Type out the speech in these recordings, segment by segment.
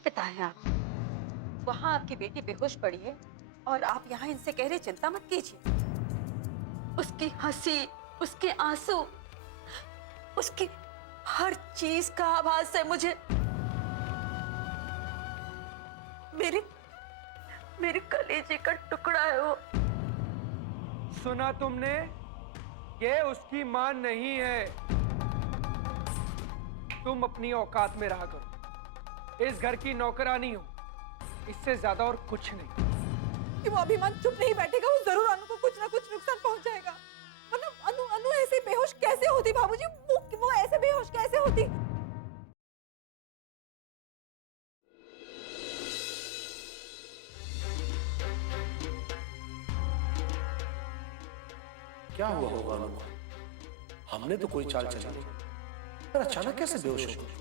पिता हैं आप? वहां आपकी बेटी बेहोश पड़ी है और आप यहाँ इनसे कह रहे चिंता मत कीजिए। उसकी हंसी, उसके आंसू, उसकी हर चीज का आवाज है मुझे मेरे मेरे कलेजे का टुकड़ा है वो। सुना तुमने? ये उसकी मां नहीं है। तुम अपनी औकात में रहा करो। इस घर की नौकरानी हो, इससे ज्यादा और कुछ नहीं। कि वो अभिमान चुप नहीं बैठेगा, वो जरूर अनु को कुछ ना कुछ नुकसान पहुंचाएगा। मतलब अनु अनु ऐसे बेहोश कैसे होती बाबूजी? वो ऐसे बेहोश कैसे होती? क्या हुआ होगा अनु को? हमने तो कोई चाल चली नहीं, पर अचानक कैसे बेहोश हो गई?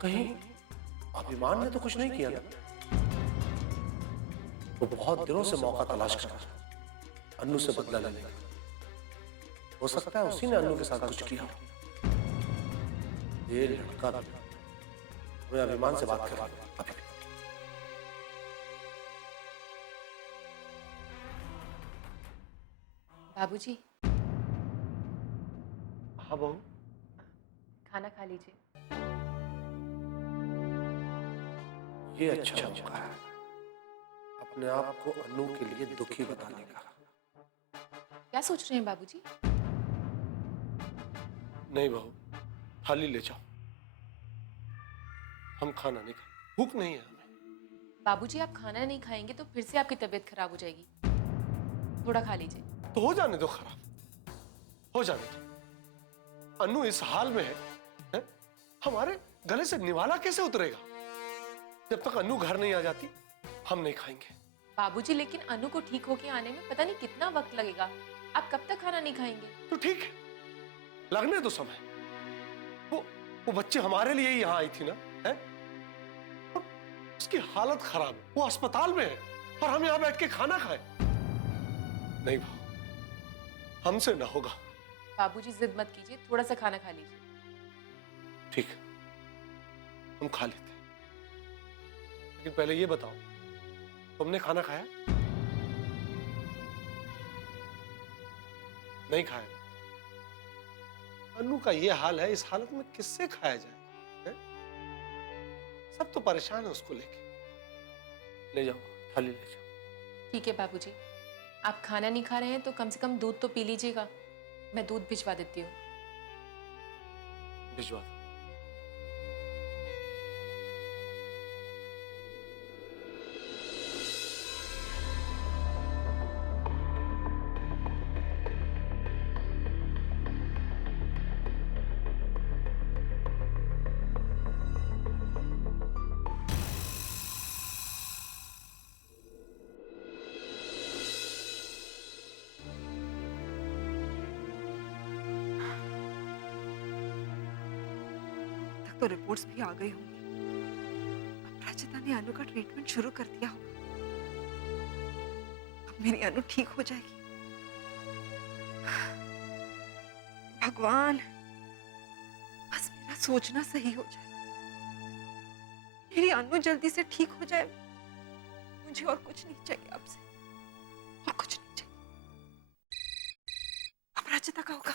कहीं अभिमान ने तो कुछ नहीं किया ना? वो बहुत दिनों से मौका तलाश कर रहा है अनु से बदला लेने का। हो सकता है उसी ने अनु के साथ कुछ किया हो। ये लड़का भी अभिमान से बात कर रहा है अभी। बाबूजी, हाँ बहू, खाना खा लीजिए। ये अच्छा मौका है अपने आप को अनु के लिए दुखी बताने का। क्या सोच रहे हैं बाबूजी? नहीं बहू, थाली ले जाओ। हम खाना नहीं खाएंगे, भूख नहीं है हमें। बाबूजी, आप खाना नहीं खाएंगे तो फिर से आपकी तबीयत खराब हो जाएगी। थोड़ा खा लीजिए। तो हो जाने दो खराब, हो जाने दो। अनु इस हाल में है? हमारे गले से निवाला कैसे उतरेगा? जब तक अनु घर नहीं आ जाती हम नहीं खाएंगे। बाबूजी, लेकिन अनु को ठीक होके आने में पता नहीं कितना वक्त लगेगा। आप कब तक खाना नहीं खाएंगे? तो ठीक है, लगने दो समय। वो बच्चे हमारे लिए ही यहाँ आई थी ना? है? उसकी हालत खराब है, वो अस्पताल में है और हम यहाँ बैठ के खाना खाएं? नहीं भाई, हमसे ना होगा। बाबूजी, जिद मत कीजिए, थोड़ा सा खाना खा लीजिए। ठीक है, हम खा लेते हैं, लेकिन पहले ये बताओ, तुमने खाना खाया? नहीं खाया? अनु का ये हाल है, इस हालत में किससे खाया जाए? है? सब तो परेशान है उसको लेके। ले जाओ, थाली ले जाओ। ठीक है बाबूजी, आप खाना नहीं खा रहे हैं तो कम से कम दूध तो पी लीजिएगा। मैं दूध भिजवा देती हूँ। भिजवा दो। तो रिपोर्ट्स भी आ गई होंगी। अपराजिता ने अनु का ट्रीटमेंट शुरू कर दिया होगा। अब मेरी अनु ठीक हो जाएगी। भगवान, बस मेरा सोचना सही हो जाए, मेरी अनु जल्दी से ठीक हो जाए। मुझे और कुछ नहीं चाहिए आपसे, और कुछ नहीं चाहिए। अपराजिता का होगा।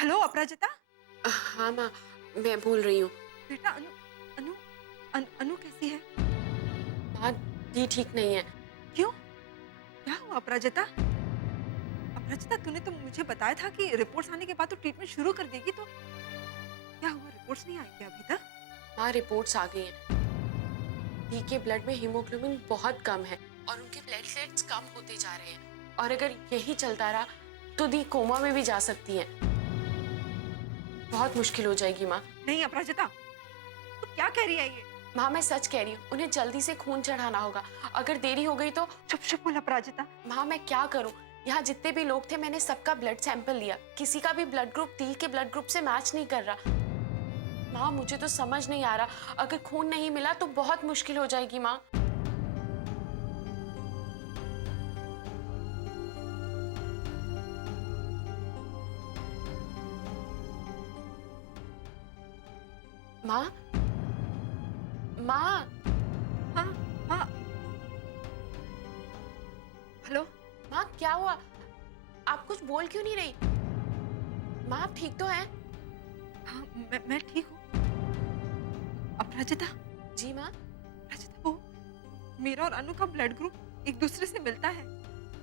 हेलो अपराजिता। हाँ माँ, मैं बोल रही हूँ। बेटा अनु अनु अनु अनु कैसी है? माँ, दी ठीक नहीं है। क्यों? क्या हुआ अपराजिता? अपराजिता, तूने तो मुझे बताया था कि रिपोर्ट्स आने के बाद तो ट्रीटमेंट शुरू कर देगी। तो क्या हुआ? रिपोर्ट्स नहीं आई क्या अभी तक? माँ, रिपोर्ट्स आ गई हैं। दी के ब्लड में हीमोग्लोबिन बहुत कम है और उनके प्लेटलेट्स कम होते जा रहे हैं, और अगर यही चलता रहा तो दी कोमा में भी जा सकती है। बहुत मुश्किल हो जाएगी माँ। नहीं अपराजिता, तू क्या कह रही है ये? माँ, मैं सच कह रही हूँ, उन्हें जल्दी से खून चढ़ाना होगा। अगर देरी हो गई तो। चुप चुप बोल अपराजिता। माँ, मैं क्या करूँ? यहाँ जितने भी लोग थे मैंने सबका ब्लड सैंपल लिया, किसी का भी ब्लड ग्रुप दी के ब्लड ग्रुप से मैच नहीं कर रहा। माँ, मुझे तो समझ नहीं आ रहा, अगर खून नहीं मिला तो बहुत मुश्किल हो जाएगी माँ। माँ, माँ। हाँ हाँ। हेलो। माँ क्या हुआ? आप कुछ बोल क्यों नहीं रही? माँ आप ठीक तो हैं? हाँ मैं ठीक हूँ। अपराजिता। जी माँ। अपराजिता, वो मेरा और अनु का ब्लड ग्रुप एक दूसरे से मिलता है।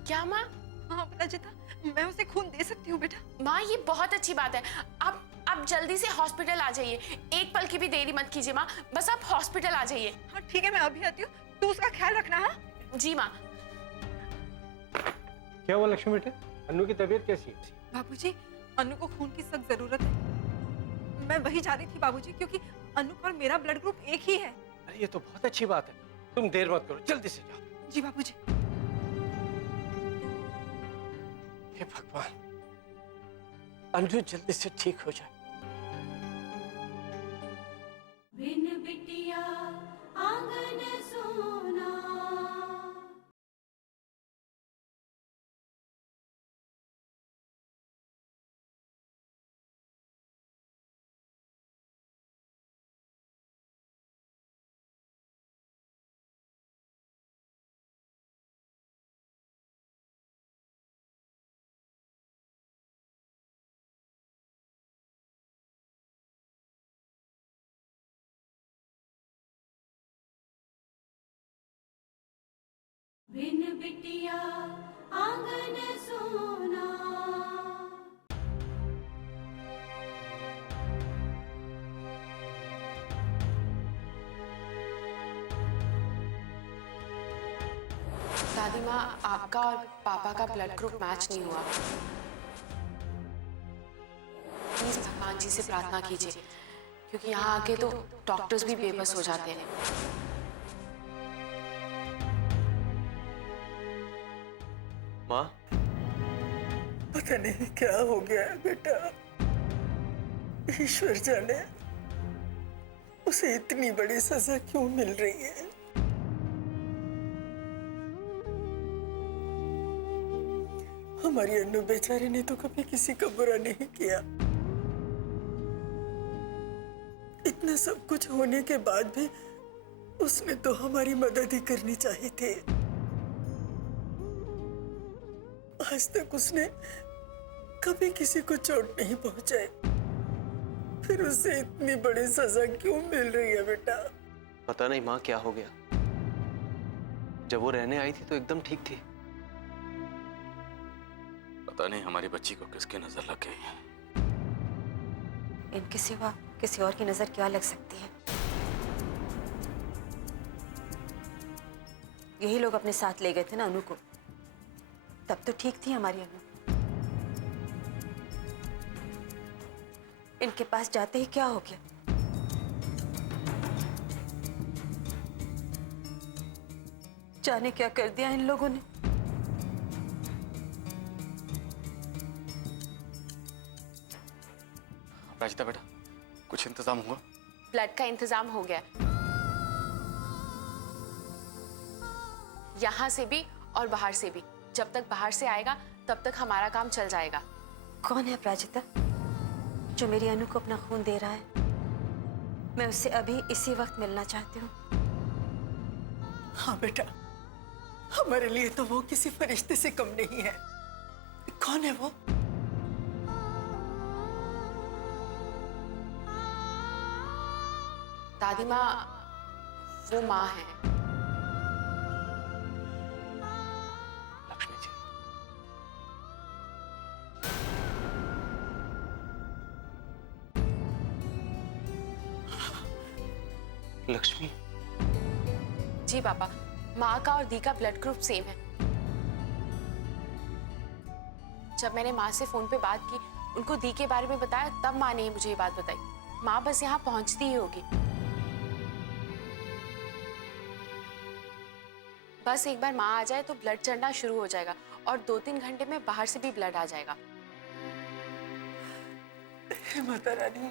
क्या माँ? हाँ अपराजिता, मैं उसे खून दे सकती हूँ बेटा। माँ ये बहुत अच्छी बात है। आप जल्दी से हॉस्पिटल आ जाइए। एक पल की भी देरी मत कीजिए माँ, बस आप हॉस्पिटल आ जाइए। हाँ ठीक है, मैं अभी आती हूँ, तू उसका ख्याल रखना। हाँ जी माँ। क्या हुआ लक्ष्मी बेटे, अन्नू की तबीयत कैसी है? बाबूजी, अनु को खून की सख्त जरूरत है। मैं वही जा रही थी बाबूजी, क्योंकि अनु और मेरा ब्लड ग्रुप एक ही है। अरे ये तो बहुत अच्छी बात है, तुम देर मत करो, जल्दी से जाओ। जी बाबूजी। हे भगवान, अन्नू जल्दी से ठीक हो जाए। बिन बिटिया आंगन सोना। बिन बिटिया आंगन सोना। दादी माँ आपका और पापा का ब्लड ग्रुप मैच नहीं हुआ। प्लीज भगवान जी से प्रार्थना कीजिए, क्योंकि यहाँ आके तो डॉक्टर्स भी बेबस हो जाते हैं। माँ, पता नहीं क्या हो गया है बेटा। ईश्वर जाने उसे इतनी बड़ी सजा क्यों मिल रही है। हमारी अन्नू बेचारी ने तो कभी किसी का बुरा नहीं किया। इतना सब कुछ होने के बाद भी उसने तो हमारी मदद ही करनी चाहिए थी। आज तक उसने कभी किसी को चोट नहीं पहुंचाई, फिर उसे इतनी बड़ी सजा क्यों मिल रही है बेटा। पता नहीं माँ क्या हो गया। जब वो रहने आई थी तो एकदम ठीक थी। पता नहीं हमारी बच्ची को किसकी नजर लग गई है। इनके सिवा किसी और की नजर क्या लग सकती है? यही लोग अपने साथ ले गए थे ना अनु को, तब तो ठीक थी हमारी अनु। इनके पास जाते ही क्या हो गया? जाने क्या कर दिया इन लोगों ने। राजिता बेटा, कुछ इंतजाम हुआ? ब्लड का इंतजाम हो गया, यहाँ से भी और बाहर से भी। जब तक बाहर से आएगा तब तक हमारा काम चल जाएगा। कौन है प्राजिता जो मेरी अनु को अपना खून दे रहा है? मैं उससे अभी इसी वक्त मिलना चाहती हूँ। हाँ बेटा, हमारे लिए तो वो किसी फरिश्ते से कम नहीं है। कौन है वो? दादी माँ, वो माँ है। लक्ष्मी जी, लक्ष्मी। जी पापा, माँ का और दी का ब्लड ग्रुप सेम है। जब मैंने माँ से फोन पे बात की, उनको दी के बारे में बताया, तब माँ ने मुझे ये बात बताई। माँ बस यहाँ पहुंचती ही होगी। बस एक बार माँ आ जाए तो ब्लड चढ़ना शुरू हो जाएगा और 2-3 घंटे में बाहर से भी ब्लड आ जाएगा। हे माता रानी,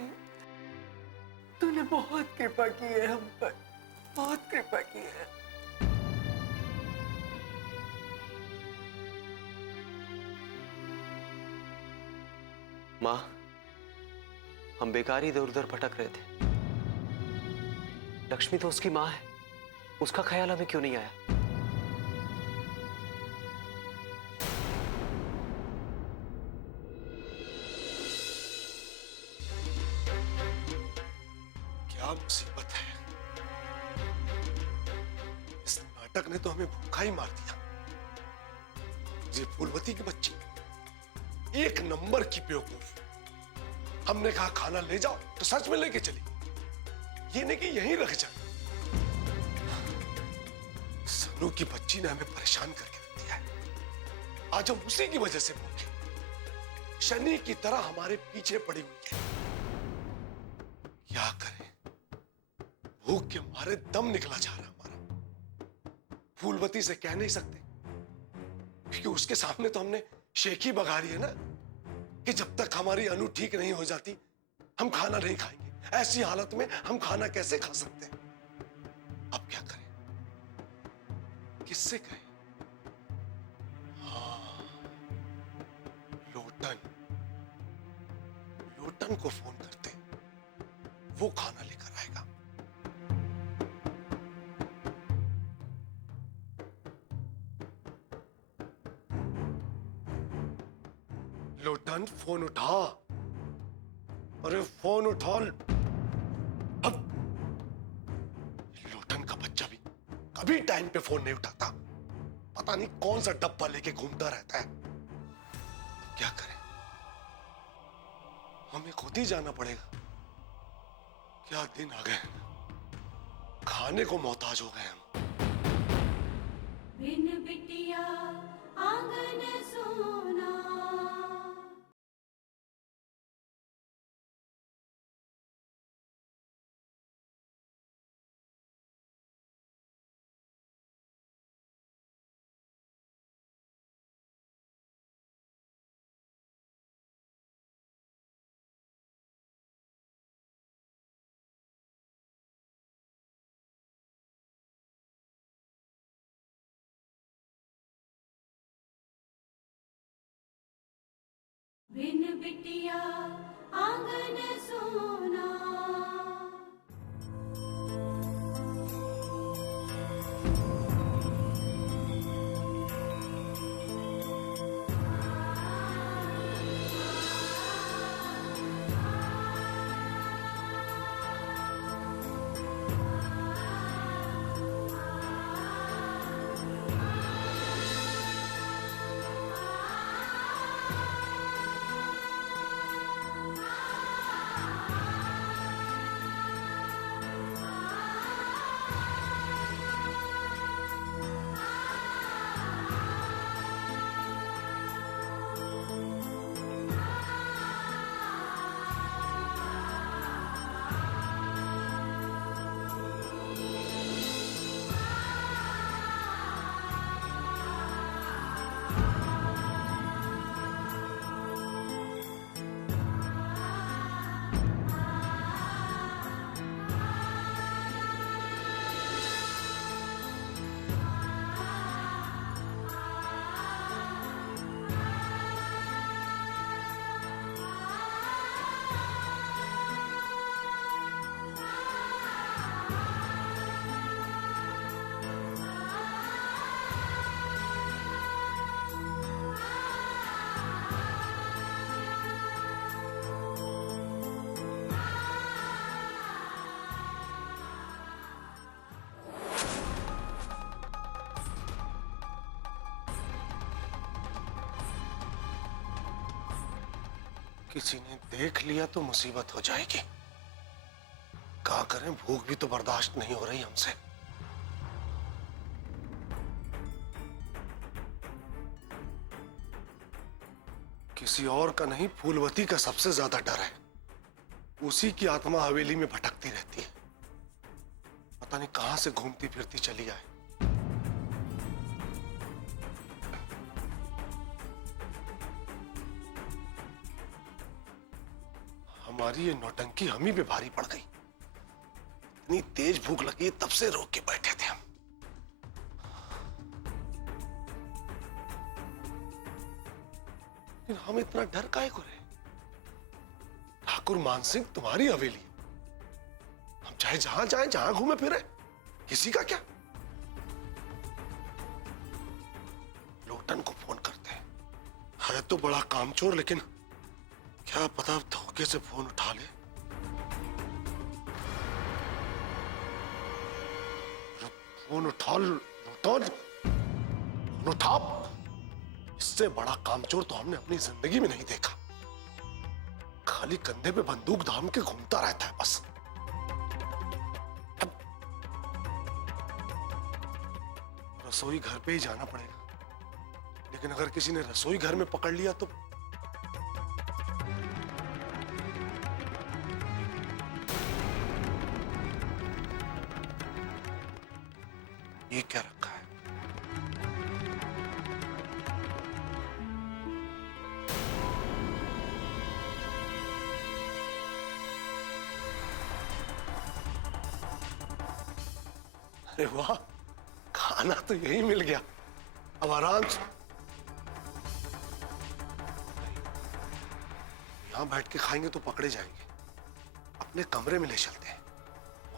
तूने बहुत कृपा की है हम पर, बहुत कृपा की है। माँ, हम बेकार ही इधर उधर भटक रहे थे। लक्ष्मी तो उसकी माँ है, उसका ख्याल हमें क्यों नहीं आया? क्या मुसीबत है, इस नाटक ने तो हमें भूखा ही मार दिया। ये फूलवती की बच्ची एक नंबर की बेवकूफ। हमने कहा खाना ले जाओ तो सच में लेके चली, ये नहीं कि यहीं रख जाए। सनू की बच्ची ने हमें परेशान करके रख दिया है। आज हम उसी की वजह से भूखे शनि की तरह हमारे पीछे पड़ी हुई है। क्या करें, भूख के मारे दम निकला जा रहा हमारा। फूलवती से कह नहीं सकते क्योंकि उसके सामने तो हमने शेखी बघारी है ना कि जब तक हमारी अनु ठीक नहीं हो जाती हम खाना नहीं खाएंगे। ऐसी हालत में हम खाना कैसे खा सकते हैं? अब क्या करें, किससे कहें? हाँ, लोटन को फोन करते, वो खाना लेकर आएगा। लोटन फोन उठा, अरे फोन उठा। अब लोटन का बच्चा भी कभी टाइम पे फोन नहीं उठाता, पता नहीं कौन सा डब्बा लेके घूमता रहता है। क्या करें, हमें खुद ही जाना पड़ेगा। क्या दिन आ गए, खाने को मोहताज हो गए हम। बिन बिटिया आंगन सोना। बिन बिटिया आंगन सोना। किसी ने देख लिया तो मुसीबत हो जाएगी। क्या करें, भूख भी तो बर्दाश्त नहीं हो रही हमसे। किसी और का नहीं, फूलवती का सबसे ज्यादा डर है। उसी की आत्मा हवेली में भटकती रहती है, पता नहीं कहां से घूमती फिरती चली आए। हमारी ये नौटंकी हम ही पे भारी पड़ गई। इतनी तेज भूख लगी, तब से रोक के बैठे थे हम। लेकिन हम इतना डर काहे को रहे? ठाकुर मानसिंह तुम्हारी हवेली, हम चाहे चाहे जहां जाए, जहां घूमे फिरे, किसी का क्या। लोटन को फोन करते हैं, है तो बड़ा कामचोर, लेकिन क्या पता धोखे से फोन उठा ले। फोन उठा, लोटन फोन उठा। इससे बड़ा कामचोर तो हमने अपनी जिंदगी में नहीं देखा। खाली कंधे पे बंदूक धाम के घूमता रहता है बस। अब रसोई घर पे ही जाना पड़ेगा, लेकिन अगर किसी ने रसोई घर में पकड़ लिया तो ये क्या रखा है? अरे वाह, खाना तो यही मिल गया। अब आराम से यहां बैठ के खाएंगे तो पकड़े जाएंगे। अपने कमरे में ले चलते हैं,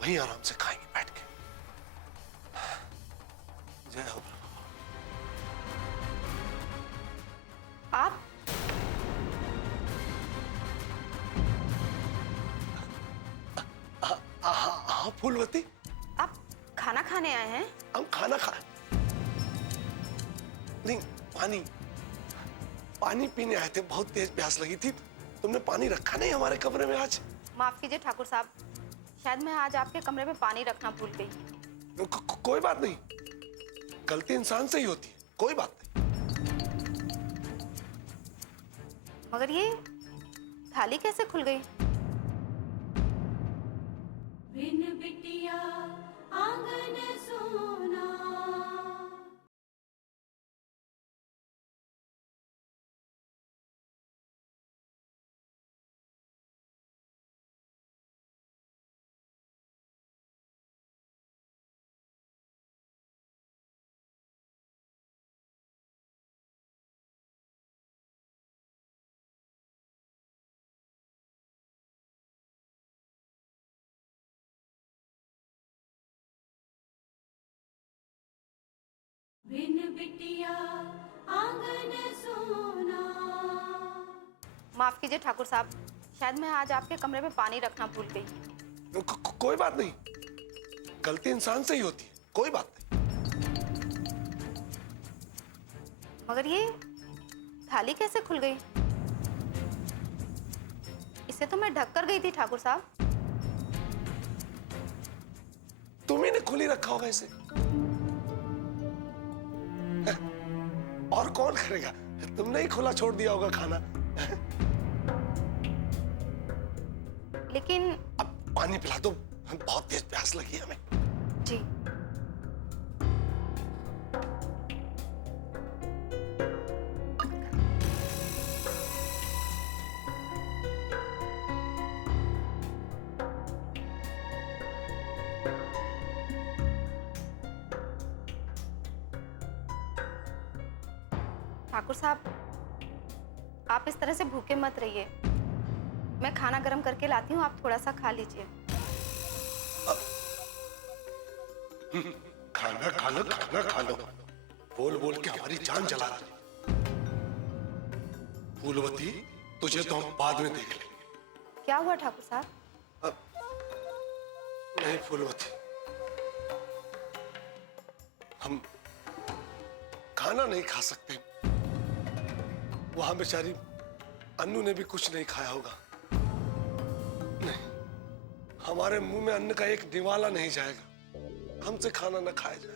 वहीं आराम से खाएंगे बैठ के। जय हो। आप हाँ फूलवती, आप खाना खाने आए हैं? हम खाना खा नहीं, पानी पीने आए थे। बहुत तेज प्यास लगी थी। तुमने पानी रखा नहीं हमारे कमरे में आज? माफ कीजिए ठाकुर साहब, शायद मैं आज आपके कमरे में पानी रखना भूल गई। कोई बात नहीं, गलती इंसान से ही होती है, कोई बात नहीं। मगर ये थाली कैसे खुल गई? बिन बिटिया आंगन सोना। बिन बिटिया आंगन सोना। माफ कीजिए ठाकुर साहब, शायद मैं आज आपके कमरे में पानी रखना भूल गई। कोई बात नहीं, गलती इंसान से ही होती है, कोई बात नहीं। मगर ये थाली कैसे खुल गई? इसे तो मैं ढक कर गई थी ठाकुर साहब। तुम्ही ने खुली रखा होगा इसे। और कौन करेगा? तुमने ही खुला छोड़ दिया होगा खाना। लेकिन अब पानी पिला दो, बहुत तेज प्यास लगी है हमें। जी। ठाकुर साहब, आप इस तरह से भूखे मत रहिए। मैं खाना गर्म करके लाती हूँ, आप थोड़ा सा खा लीजिए। खाना खा लो, खाना खा लो। बोल बोल के हमारी जान जला दी। फूलवती, तुझे तो हम बाद में देख लेंगे। क्या हुआ ठाकुर साहब? नहीं फूलवती, हम खाना नहीं खा सकते। वहां बेचारी अन्नू ने भी कुछ नहीं खाया होगा। नहीं, हमारे मुंह में अन्न का एक निवाला नहीं जाएगा, हमसे खाना न खाया जाएगा।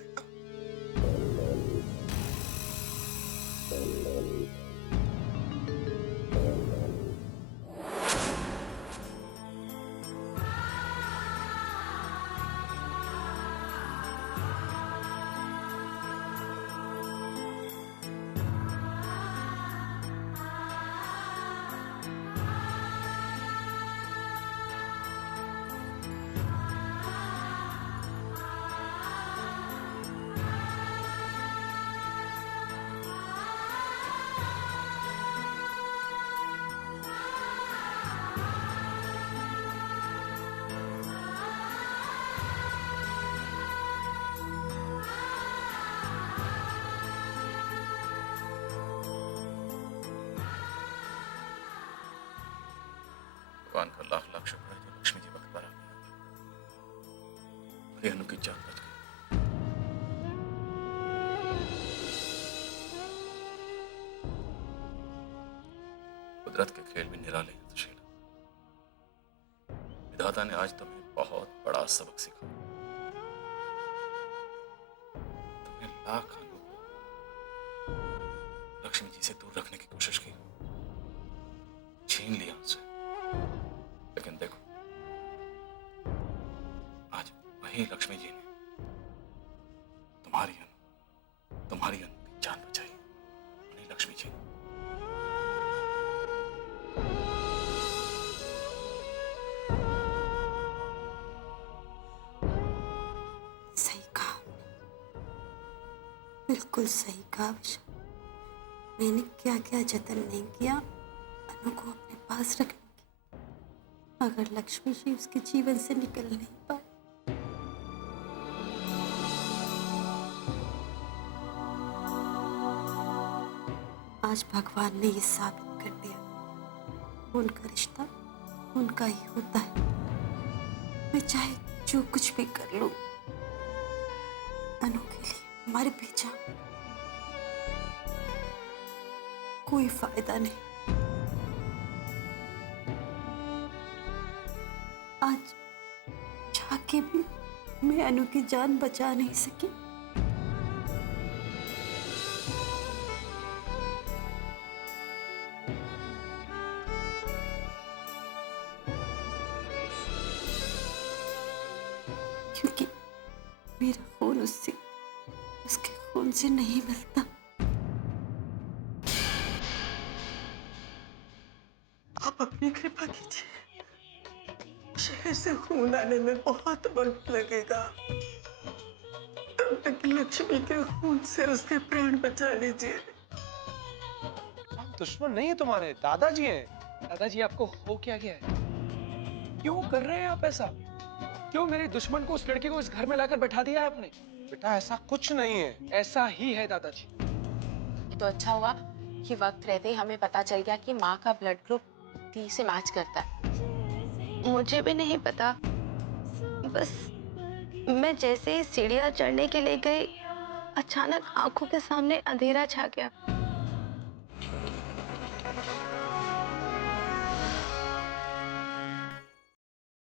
भगवान का लाख लाख शुक्र है जो लक्ष्मी जी वक्त पर आ गई। अरे अनु की जान बच गई। कुदरत के खेल भी निराले हैं सुशीला। विधाता ने आज तुम्हें बहुत बड़ा सबक सिखाया। तुमने लाख अनु को लक्ष्मी जी से दूर रखने की कोशिश की, छीन लिया उनसे, लेकिन देखो आज वही लक्ष्मी जी ने तुम्हारी अनु की जान बचाई। उन्हीं लक्ष्मी जी ने। सही कहा आपने, बिल्कुल सही कहा विशाल। मैंने क्या क्या जतन नहीं किया अनु को अपने पास रखने की, मगर लक्ष्मी जी उसके जीवन से निकल नहीं पाए। आज भगवान ने ये साबित कर दिया, उनका रिश्ता उनका ही होता है। मैं चाहे जो कुछ भी कर लूं अनु के लिए, हमारे पीछा कोई फायदा नहीं। आज जाके भी मैं अनु की जान बचा नहीं सकी। क्योंकि मेरा खून उससे, उसके खून से नहीं मिलता। आप अपनी कृपा कीजिए। शहर से खून आने में बहुत वक्त लगेगा, तब तक लक्ष्मी के खून से उसके प्राण बचा लीजिए। हम दुश्मन नहीं है तुम्हारे, दादाजी हैं। दादाजी आपको हो क्या गया है? क्यों कर रहे हैं आप ऐसा? क्यों मेरे दुश्मन को, उस लड़के को इस घर में लाकर बैठा दिया है आपने? बेटा ऐसा कुछ नहीं है। ऐसा ही है दादाजी। तो अच्छा हुआ कि वक्त रहते ही हमें पता चल गया कि माँ का ब्लड ग्रुप डी से मैच करता है। मुझे भी नहीं पता, बस मैं जैसे ही सीढ़ियाँ चढ़ने के लिए गई, अचानक आंखों के सामने अंधेरा छा गया।